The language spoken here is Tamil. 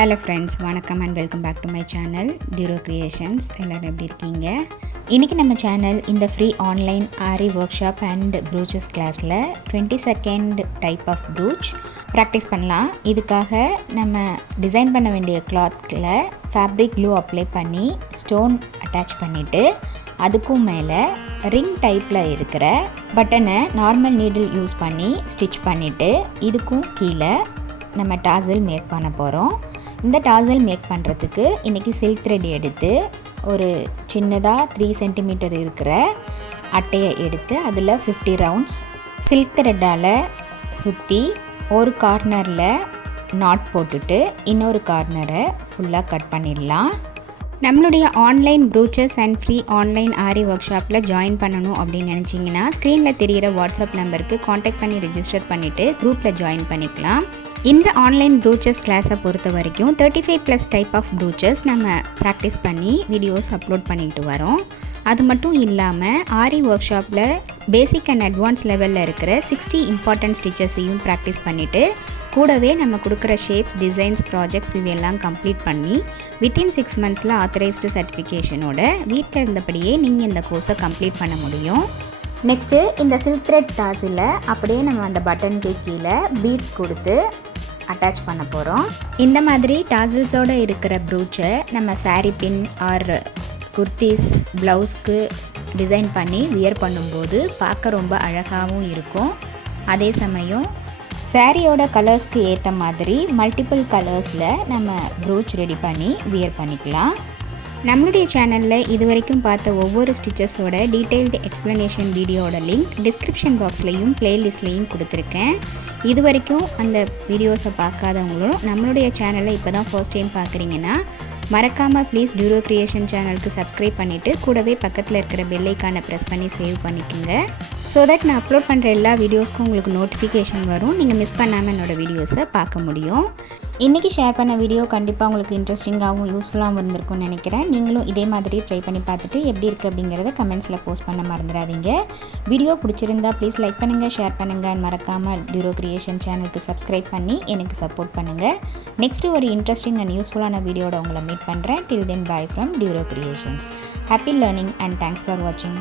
ஹலோ ஃப்ரெண்ட்ஸ், வணக்கம் and welcome back to my channel டியூரோ கிரியேஷன்ஸ். எல்லோரும் எப்படி இருக்கீங்க? இன்றைக்கி நம்ம சேனல் இந்த free online aari workshop and brooches கிளாஸில் 22nd type of brooch practice பண்ணலாம். இதுக்காக நம்ம டிசைன் பண்ண வேண்டிய கிளாத்தில் ஃபேப்ரிக் க்ளூ அப்ளை பண்ணி ஸ்டோன் அட்டாச் பண்ணிவிட்டு அதுக்கும் மேலே ரிங் டைப்பில் இருக்கிற பட்டனை நார்மல் நீடில் யூஸ் பண்ணி ஸ்டிச் பண்ணிவிட்டு இதுக்கும் கீழே நம்ம டாசல் மேக் பண்ண போகிறோம். இந்த டாசல் மேக் பண்ணுறதுக்கு இன்றைக்கி சில்க் த்ரெட் எடுத்து ஒரு சின்னதாக 3 சென்டிமீட்டர் இருக்கிற அட்டையை எடுத்து அதில் 50 ரவுண்ட்ஸ் சில்க் த்ரெட்டால் சுற்றி ஒரு கார்னரில் நாட் போட்டுட்டு இன்னொரு கார்னரை ஃபுல்லாக கட் பண்ணிடலாம். நம்மளுடைய online ப்ரூச்சஸ் and free online aari work ஷாப்பில் ஜாயின் பண்ணணும் அப்படின்னு நினச்சிங்கன்னா ஸ்க்ரீனில் தெரிகிற வாட்ஸ்அப் நம்பருக்கு காண்டாக்ட் பண்ணி ரெஜிஸ்டர் பண்ணிவிட்டு குரூப்பில் ஜாயின் பண்ணிக்கலாம். இந்த ஆன்லைன் ப்ரூச்சஸ் கிளாஸை பொறுத்த வரைக்கும் 35+ டைப் ஆஃப் ப்ரூச்சஸ் நம்ம ப்ராக்டிஸ் பண்ணி வீடியோஸ் அப்லோட் பண்ணிட்டு வரோம். அது மட்டும் இல்லாமல் ஆரி ஒர்க் ஷாப்பில் பேசிக் அண்ட் அட்வான்ஸ் லெவலில் இருக்கிற 60 இம்பார்ட்டன்ட் ஸ்டிச்சஸையும் ப்ராக்டிஸ் பண்ணிவிட்டு கூடவே நம்ம கொடுக்குற ஷேப்ஸ், டிசைன்ஸ், ப்ராஜெக்ட்ஸ் இதெல்லாம் கம்ப்ளீட் பண்ணி வித்தின் 6 மந்த்ஸில் ஆத்தரைஸ்டு சர்டிஃபிகேஷனோட வீட்டில் இருந்தபடியே நீங்கள் இந்த கோர்ஸை கம்ப்ளீட் பண்ண முடியும். நெக்ஸ்ட்டு இந்த சில்க் த்ரெட் டாஸில் அப்படியே நம்ம அந்த பட்டனுக்கு கீழே பீட்ஸ் கொடுத்து அட்டாச் பண்ண போகிறோம். இந்த மாதிரி டாசல்ஸோடு இருக்கிற ப்ரூச்சை நம்ம சாரீ பின் ஆர் குர்த்திஸ், ப்ளவுஸ்க்கு டிசைன் பண்ணி வியர் பண்ணும்போது பார்க்க ரொம்ப அழகாகவும் இருக்கும். அதே சமயம் சாரியோட கலர்ஸ்க்கு ஏற்ற மாதிரி மல்டிபிள் கலர்ஸில் நம்ம ப்ரூச் ரெடி பண்ணி வியர் பண்ணிக்கலாம். நம்மளுடைய சேனலில் இது வரைக்கும் பார்த்த ஒவ்வொரு ஸ்டிச்சஸோட டீட்டெயில்டு எக்ஸ்ப்ளனேஷன் வீடியோட லிங்க் டிஸ்கிரிப்ஷன் பாக்ஸ்லையும் ப்ளேலிஸ்ட்லையும் கொடுத்துருக்கேன். இது வரைக்கும் அந்த வீடியோஸை பார்க்காதவங்களும் நம்மளுடைய சேனலை இப்போ தான் ஃபர்ஸ்ட் டைம் பார்க்குறீங்கன்னா மறக்காமல் ப்ளீஸ் டியூரோ கிரியேஷன் சேனலுக்கு சப்ஸ்கிரைப் பண்ணிவிட்டு கூடவே பக்கத்தில் இருக்கிற பெல் ஐக்கானை ப்ரெஸ் பண்ணி சேவ் பண்ணிக்கோங்க. ஸோ தட் நான் அப்லோட் பண்ணுற எல்லா வீடியோஸ்க்கும் உங்களுக்கு நோட்டிஃபிகேஷன் வரும். நீங்கள் மிஸ் பண்ணாமல் என்னோடய வீடியோஸை பார்க்க முடியும். இன்றைக்கி ஷேர் பண்ண வீடியோ கண்டிப்பாக உங்களுக்கு இன்ட்ரெஸ்டிங்காகவும் யூஸ்ஃபுல்லாகவும் இருந்திருக்கும்னு நினைக்கிறேன். நீங்களும் இதே மாதிரி ட்ரை பண்ணி பார்த்துட்டு எப்படி இருக்குது அப்படிங்கிறத கமெண்ட்ஸில் போஸ்ட் பண்ண மறந்துடாதீங்க. வீடியோ பிடிச்சிருந்தா ப்ளீஸ் லைக் பண்ணுங்கள், ஷேர் பண்ணுங்கள். மறக்காமல் டியூரோ கிரியேஷன் சேனலுக்கு சப்ஸ்கிரைப் பண்ணி எனக்கு சப்போர்ட் பண்ணுங்கள். நெக்ஸ்ட்டு ஒரு இன்ட்ரெஸ்டிங் அண்ட் யூஸ்ஃபுல்லான வீடியோட உங்களை மீட் பண்ணுறேன். Till then, bye from Duro Creations. Happy learning and thanks for watching.